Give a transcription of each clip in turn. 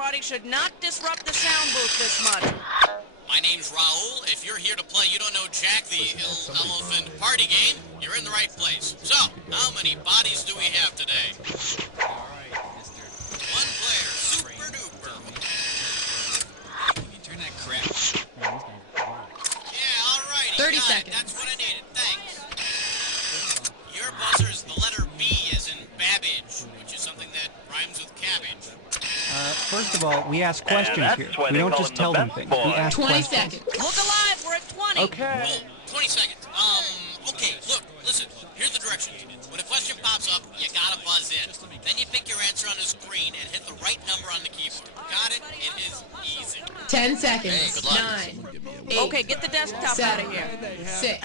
party should not disrupt the sound booth this much. My name's Raul. If you're here to play You Don't Know Jack the Elephant party game, you're in the right place. So, how many bodies do we have today? One player, super duper. Can you turn that crap? Yeah, all righty. 30 seconds. That's what I needed. Thanks. Your buzzer's the letter B as in Babbage, which is something that rhymes with cabbage. First of all, we ask questions here. We don't just tell them things. We ask 20 questions. seconds. Look alive, we're at 20. Okay. Oh, 20 seconds. Okay, look, listen. Here's the directions. When a question pops up, you gotta buzz in. Then you pick your answer on the screen and hit the right number on the keyboard. Got it? It is easy. 10 seconds. Hey, good luck. 9, 8, Okay, get the desktop out of here. 6,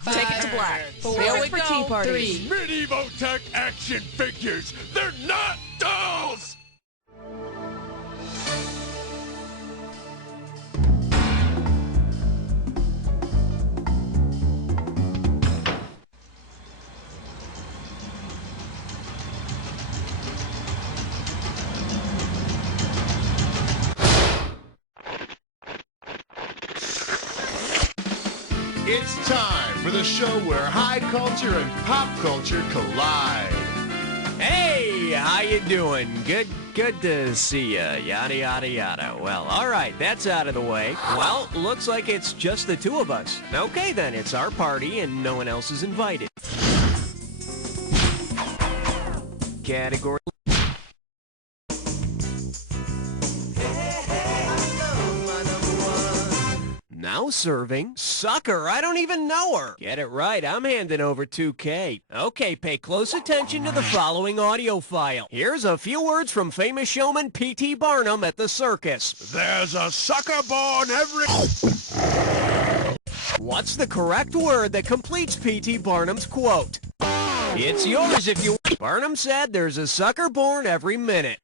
5, Take it to black. 4, Here we go. 3. Medieval tech action figures. They're not dolls! It's time for the show where high culture and pop culture collide. Hey, how you doing? Good to see ya. Yada, yada, yada. Well, all right, that's out of the way. Well, looks like it's just the two of us. Okay, then, it's our party and no one else is invited. Category. Now serving. Sucker, I don't even know her. Get it right, I'm handing over 2K. Okay, pay close attention to the following audio file. Here's a few words from famous showman P.T. Barnum at the circus. There's a sucker born every... What's the correct word that completes P.T. Barnum's quote? It's yours if you... Barnum said there's a sucker born every minute.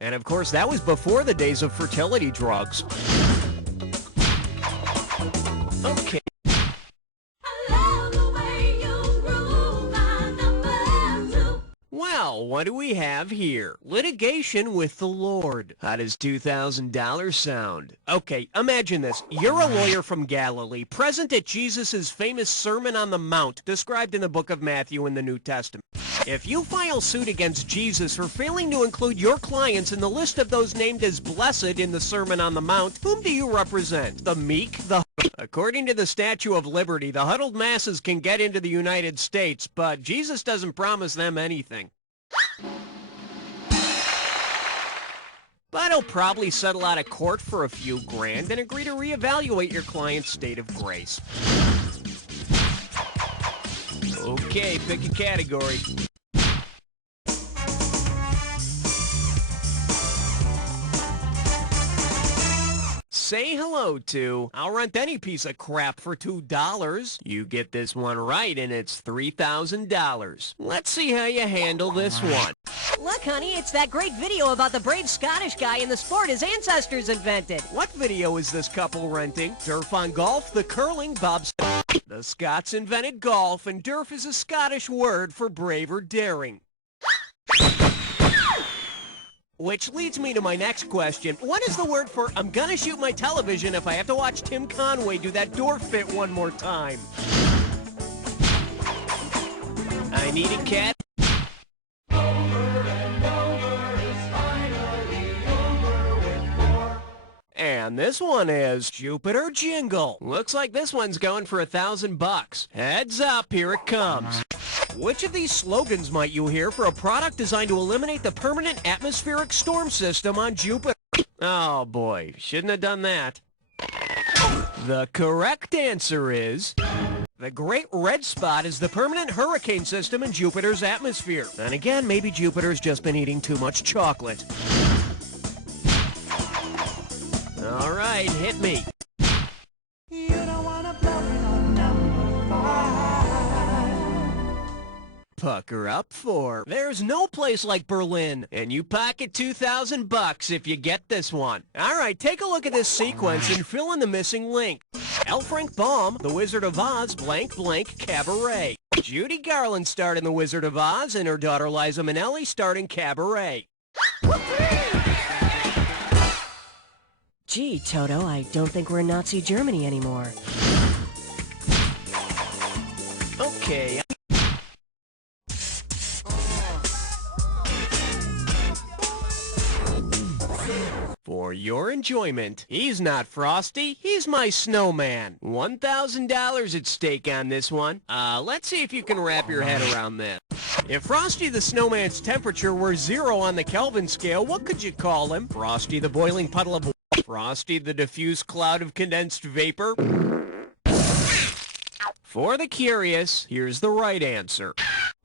And of course, that was before the days of fertility drugs. Okay. Well, what do we have here? Litigation with the Lord. How does $2,000 sound? Okay, imagine this. You're a lawyer from Galilee, present at Jesus' famous Sermon on the Mount, described in the book of Matthew in the New Testament. If you file suit against Jesus for failing to include your clients in the list of those named as blessed in the Sermon on the Mount, whom do you represent? The meek? According to the Statue of Liberty, the huddled masses can get into the United States, but Jesus doesn't promise them anything. But he'll probably settle out of court for a few grand and agree to reevaluate your client's state of grace. Okay, pick a category. Say hello to, I'll rent any piece of crap for $2. You get this one right and it's $3,000. Let's see how you handle this one. Look, honey, it's that great video about the brave Scottish guy in the sport his ancestors invented. What video is this couple renting? Durf on golf, the curling, Bob's... The Scots invented golf, and Durf is a Scottish word for brave or daring. Which leads me to my next question. What is the word for I'm gonna shoot my television if I have to watch Tim Conway do that door fit one more time? I need a cat. And this one is Jupiter Jingle. Looks like this one's going for $1,000. Heads up, here it comes. Which of these slogans might you hear for a product designed to eliminate the permanent atmospheric storm system on Jupiter? Oh boy, shouldn't have done that. The correct answer is... The Great Red Spot is the permanent hurricane system in Jupiter's atmosphere. And again, maybe Jupiter's just been eating too much chocolate. All right, hit me. You don't wanna blow it on number 5. Pucker up for. There's no place like Berlin, and you pocket $2,000 if you get this one. All right, take a look at this sequence and fill in the missing link. L. Frank Baum, The Wizard of Oz, blank blank Cabaret. Judy Garland starred in The Wizard of Oz, and her daughter Liza Minnelli starred in Cabaret. Gee, Toto, I don't think we're in Nazi Germany anymore. Okay. For your enjoyment, he's not Frosty, he's my snowman. $1,000 at stake on this one. Let's see if you can wrap your head around this. If Frosty the Snowman's temperature were 0 on the Kelvin scale, what could you call him? Frosty the boiling puddle of water? Frosty the diffuse cloud of condensed vapor? For the curious, here's the right answer.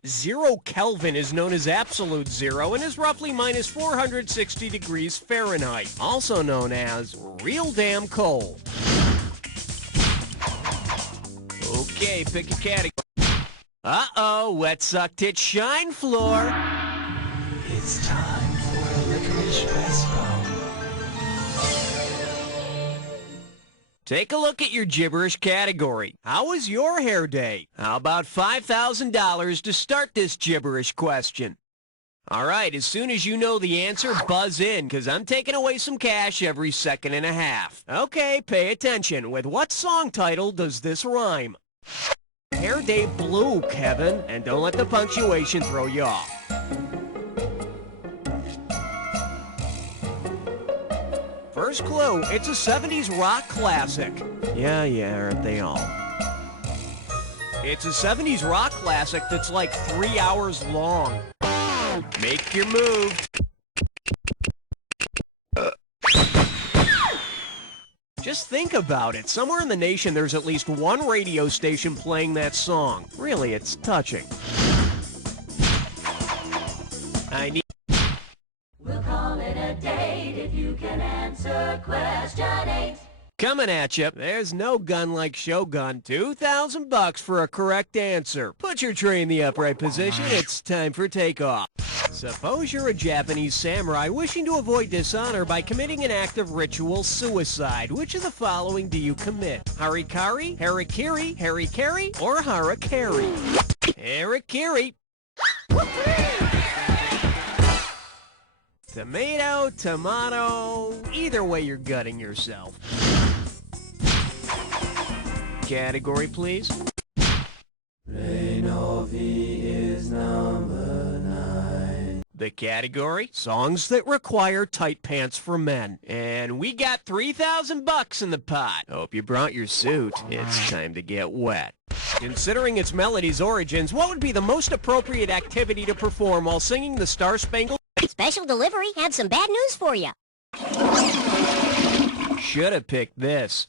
0 Kelvin is known as absolute zero and is roughly minus 460 degrees Fahrenheit, also known as real damn cold. Okay, pick a category. Uh-oh, wet suck tit shine floor. It's time for a licorice espresso. Take a look at your gibberish category. How was your hair day? How about $5,000 to start this gibberish question? All right, as soon as you know the answer, buzz in, because I'm taking away some cash every second and a half. Okay, pay attention. With what song title does this rhyme? Hair day blue, Kevin, and don't let the punctuation throw you off. First clue, it's a 70s rock classic. Yeah, aren't they all? It's a 70s rock classic that's like 3 hours long. Make your move. Just think about it. Somewhere in the nation, there's at least one radio station playing that song. Really, it's touching. I need... We'll call it a date if you can answer question 8. Coming at you. There's no gun like Shogun. $2,000 for a correct answer. Put your tray in the upright position. It's time for takeoff. Suppose you're a Japanese samurai wishing to avoid dishonor by committing an act of ritual suicide. Which of the following do you commit? Harikari, Harikiri, Harikari, or Harakiri? Harikiri. Tomato, tomato, either way you're gutting yourself. Category, please. Reinovi is number 9. The category, songs that require tight pants for men. And we got $3,000 in the pot. Hope you brought your suit. It's time to get wet. Considering its melody's origins, what would be the most appropriate activity to perform while singing the Star-Spangled... Special delivery, have some bad news for you. Should have picked this.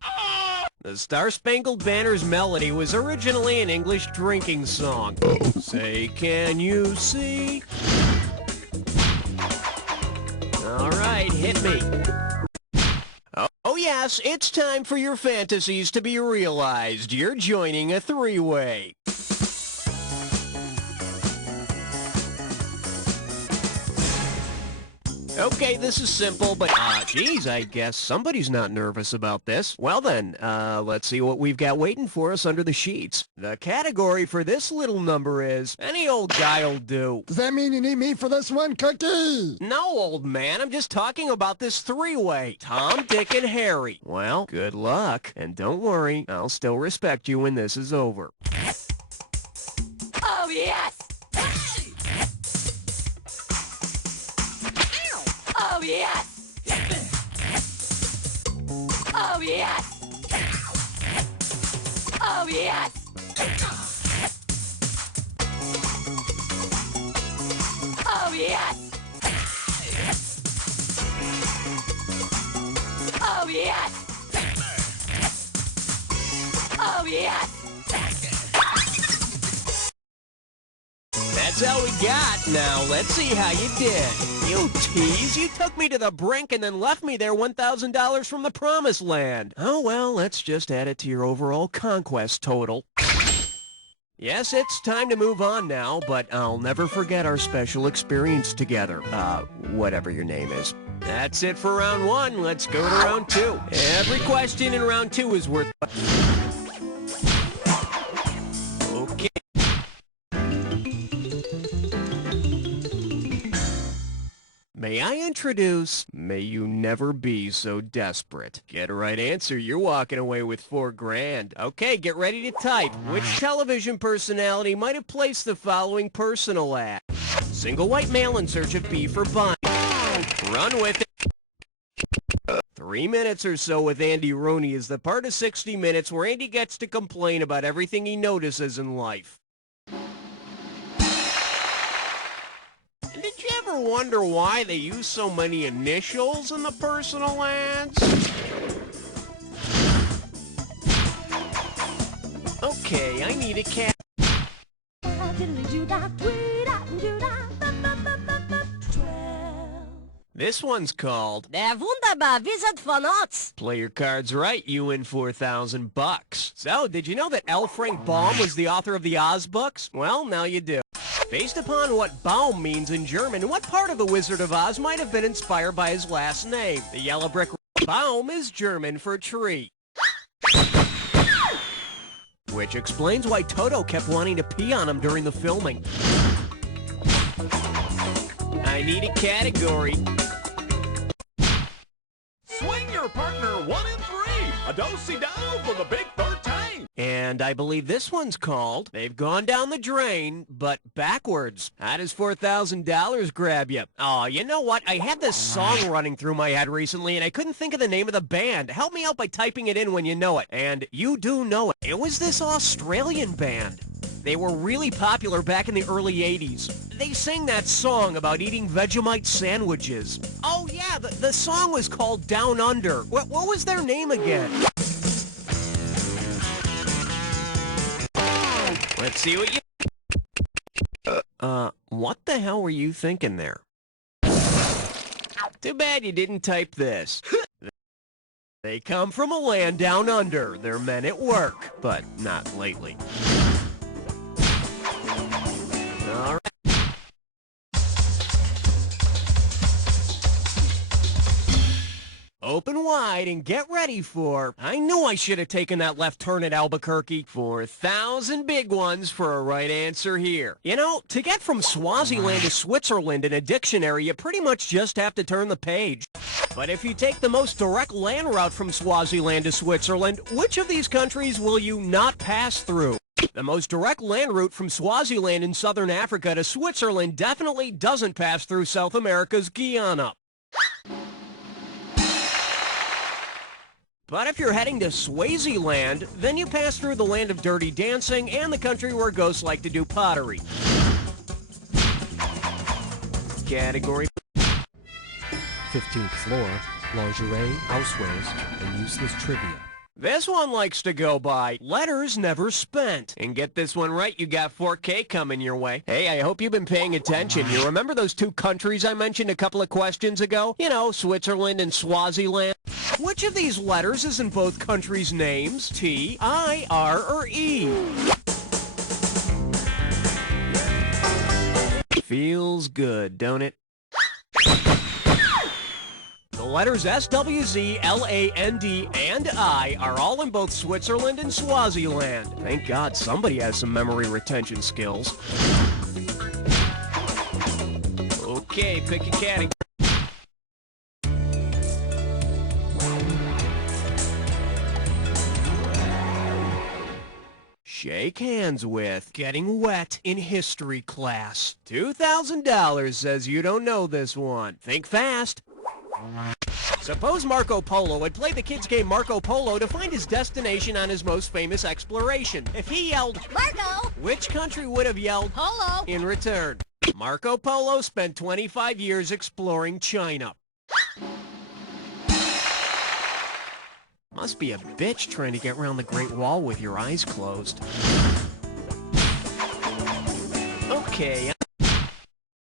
The Star-Spangled Banner's melody was originally an English drinking song. Say, can you see? All right, hit me. Oh yes, it's time for your fantasies to be realized. You're joining a three-way. Okay, this is simple, but, geez, I guess somebody's not nervous about this. Well then, let's see what we've got waiting for us under the sheets. The category for this little number is, any old guy'll do. Does that mean you need me for this one, Cookie? No, old man, I'm just talking about this three-way. Tom, Dick, and Harry. Well, good luck, and don't worry, I'll still respect you when this is over. Oh, yes! Oh, yes! Oh, yes! Oh, yes! Oh, yes! Oh, yes! Oh, yes! That's all we got. Now, let's see how you did. You tease, you took me to the brink and then left me there $1,000 from the promised land. Oh, well, let's just add it to your overall conquest total. Yes, it's time to move on now, but I'll never forget our special experience together. Whatever your name is. That's it for round one. Let's go to round two. Every question in round two is worth... Okay. May I introduce May You Never Be So Desperate? Get a right answer, you're walking away with $4 grand. Okay, get ready to type. Which television personality might have placed the following personal ad? Single white male in search of B for Bunny. Run with it. 3 minutes or so with Andy Rooney is the part of 60 Minutes where Andy gets to complain about everything he notices in life. And did you ever wonder why they use so many initials in the personal ads? Okay, I need a cat. This one's called Der wunderbar Wizard von Oz. Play your cards right, you win $4,000. So, did you know that L. Frank Baum was the author of the Oz books? Well, now you do. Based upon what Baum means in German, what part of the Wizard of Oz might have been inspired by his last name? The yellow brick Baum is German for tree. Which explains why Toto kept wanting to pee on him during the filming. I need a category. Swing your partner 1 in 3. A do-si-do for the big 13. And I believe this one's called They've Gone Down the Drain, but Backwards. How does $4,000 grab you? Oh, you know what? I had this song running through my head recently, and I couldn't think of the name of the band. Help me out by typing it in when you know it. And you do know it. It was this Australian band. They were really popular back in the early 80s. They sang that song about eating Vegemite sandwiches. Oh yeah, the song was called Down Under. What was their name again? Let's see what you... what the hell were you thinking there? Too bad you didn't type this. They come from a land down under. They're men at work, but not lately. All right. Open wide and get ready for... I knew I should have taken that left turn at Albuquerque. 4,000 big ones for a right answer here. You know, to get from Swaziland to Switzerland in a dictionary, you pretty much just have to turn the page. But if you take the most direct land route from Swaziland to Switzerland, which of these countries will you not pass through? The most direct land route from Swaziland in southern Africa to Switzerland definitely doesn't pass through South America's Guyana. But if you're heading to Swaziland, then you pass through the land of dirty dancing and the country where ghosts like to do pottery. Category 15th floor, lingerie, housewares, and useless trivia. This one likes to go by letters never spent. And get this one right, you got 4K coming your way. Hey, I hope you've been paying attention. You remember those 2 countries I mentioned a couple of questions ago? You know, Switzerland and Swaziland. Which of these letters is in both countries' names? T, I, R, or E? Feels good, don't it? The letters S, W, Z, L, A, N, D, and I are all in both Switzerland and Swaziland. Thank God somebody has some memory retention skills. Okay, pick a category. Shake hands with getting wet in history class. $2,000 says you don't know this one. Think fast. Suppose Marco Polo had played the kids' game Marco Polo to find his destination on his most famous exploration. If he yelled, Marco! Which country would have yelled, Polo! In return? Marco Polo spent 25 years exploring China. Must be a bitch trying to get around the Great Wall with your eyes closed. Okay.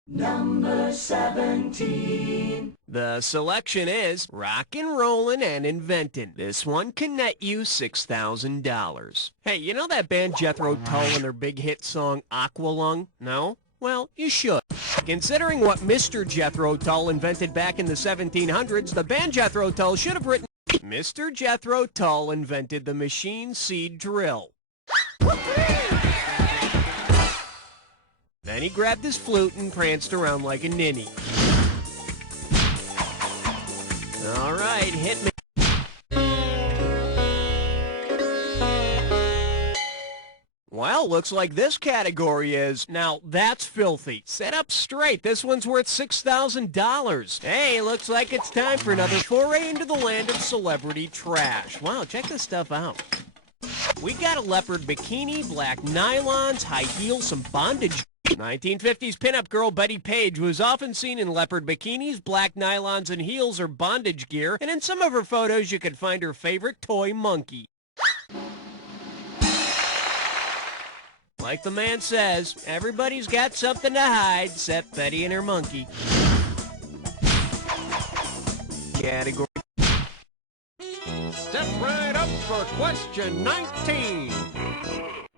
Number 17. The selection is Rockin', Rollin', and Inventin'. This one can net you $6,000. Hey, you know that band Jethro Tull and their big hit song Aqualung? No? Well, you should. Considering what Mr. Jethro Tull invented back in the 1700s, the band Jethro Tull should have written, Mr. Jethro Tull invented the machine seed drill. Then he grabbed his flute and pranced around like a ninny. All right, hit me. Well, looks like this category is. Now, that's filthy. Set up straight. This one's worth $6,000. Hey, looks like it's time for another foray into the land of celebrity trash. Wow, check this stuff out. We got a leopard bikini, black nylons, high heels, some bondage. 1950s pinup girl Betty Page was often seen in leopard bikinis, black nylons, and heels or bondage gear, and in some of her photos you could find her favorite toy monkey. Like the man says, everybody's got something to hide except Betty and her monkey. Category. Step right up for question 19.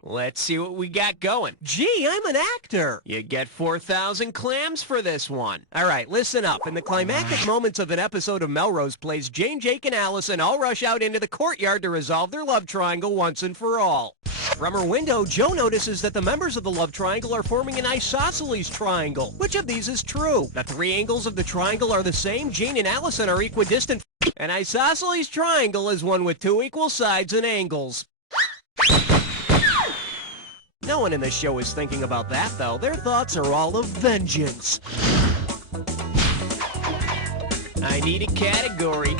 Let's see what we got going. Gee, I'm an actor. You get 4,000 clams for this one. All right, listen up. In the climactic moments of an episode of Melrose Place, Jane, Jake, and Allison all rush out into the courtyard to resolve their love triangle once and for all. From her window, Joe notices that the members of the love triangle are forming an isosceles triangle. Which of these is true? The three angles of the triangle are the same. Jane and Allison are equidistant. An isosceles triangle is one with two equal sides and angles. No one in this show is thinking about that, though. Their thoughts are all of vengeance. I need a category.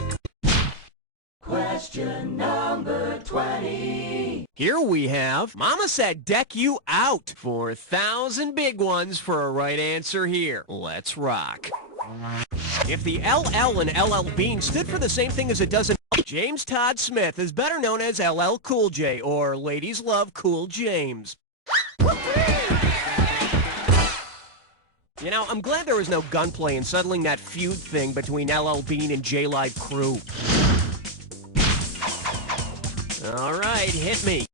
Question number 20. Here we have, Mama said deck you out. 4,000 big ones for a right answer here. Let's rock. If the LL in LL Bean stood for the same thing as it does in James Todd Smith is better known as LL Cool J, or Ladies Love Cool James. You know, I'm glad there was no gunplay in settling that feud thing between LL Bean and J-Live Crew. All right, hit me.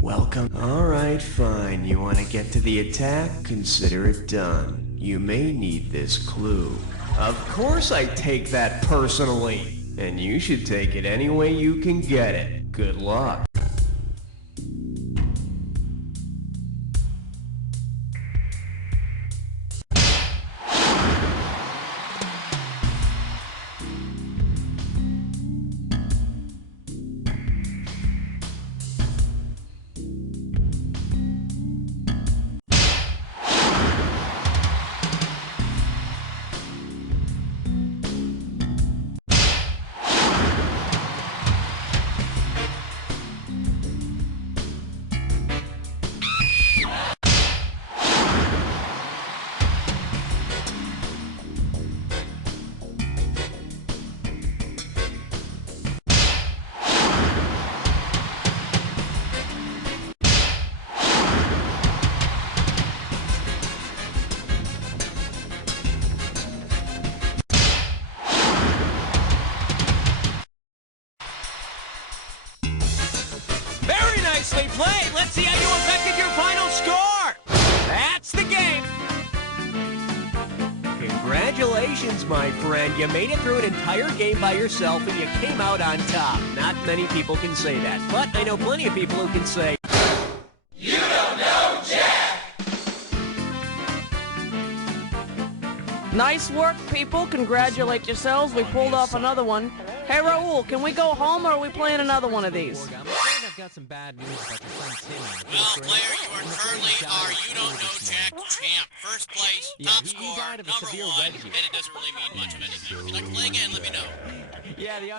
Welcome. All right, fine. You want to get to the attack? Consider it done. You may need this clue. Of course I take that personally. And you should take it any way you can get it. Good luck. Nicely played. Let's see how you affected your final score. That's the game. Congratulations, my friend. You made it through an entire game by yourself and you came out on top. Not many people can say that, but I know plenty of people who can say, "You don't know Jack." Nice work, people. Congratulate yourselves. We pulled off another one. Hey, Raul, can we go home or are we playing another one of these? I've got some bad news about your son Timmy. Well, player, you are currently our You Don't Know Jack champ. First place, top score, number one, and it doesn't really mean much of anything. If you'd like to play again, let me know. Yeah, the